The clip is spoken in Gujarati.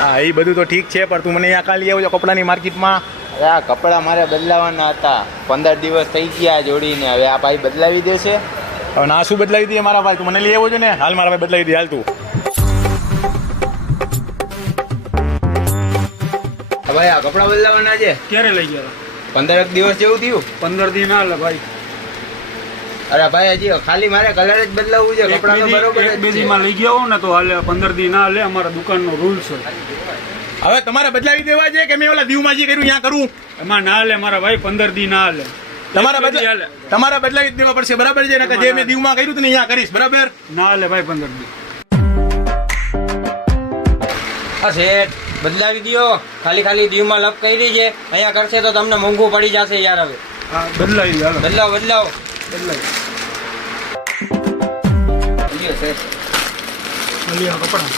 હા એ બધું તો ઠીક છે, પણ તું મને અહીંયા કાલે આવું છો કપડાની માર્કેટમાં. અરે આ કપડાં મારે બદલાવાના હતા, 15 દિવસ થઈ ગયા જોડીને. હવે આ ભાઈ બદલાવી દેશે? હવે ના શું બદલાવી દે મારા ભાઈ, તું મને લઈ આવ્યો છો ને, હાલ મારા ભાઈ બદલાવી દે, હાલ તું. ભાઈ આ કપડાં બદલાવાના છે. ક્યારે લઈ ગયા? 15 દિવસ જેવું થયું. 15 દી ના લે ભાઈ. અરે ભાઈ હજી ખાલી મારે કલર જ બદલાવવું છે, કપડાં તો બરોબર જ છે. માં લઈ ગયા હો ને તો હાલે, 15 દી ના લે, અમારા દુકાનનો રૂલ છે. હવે તમારે બદલાવી દેવા છે કે મેં ઓલા દીવમાં જે કર્યું ત્યાં કરું? એમાં ના લે મારા ભાઈ, 15 દી ના લે. તમારે બદલાવી જ દેવા પડશે, બરાબર છે ને? કે જે મેં દીવમાં કર્યું હતું ને અહીંયા કરીશ, બરાબર? ના લે ભાઈ 15 દી. હા શેઠ, બદલાવી દ્યો. ખાલી દીવમાં લપ કરી છે, અહીંયા કરશે તો તમને મોંઘું પડી જશે યાર. હવે હા બદલાવી દે, હાલો. બદલાવો બદલાવી. શેઠ કપડા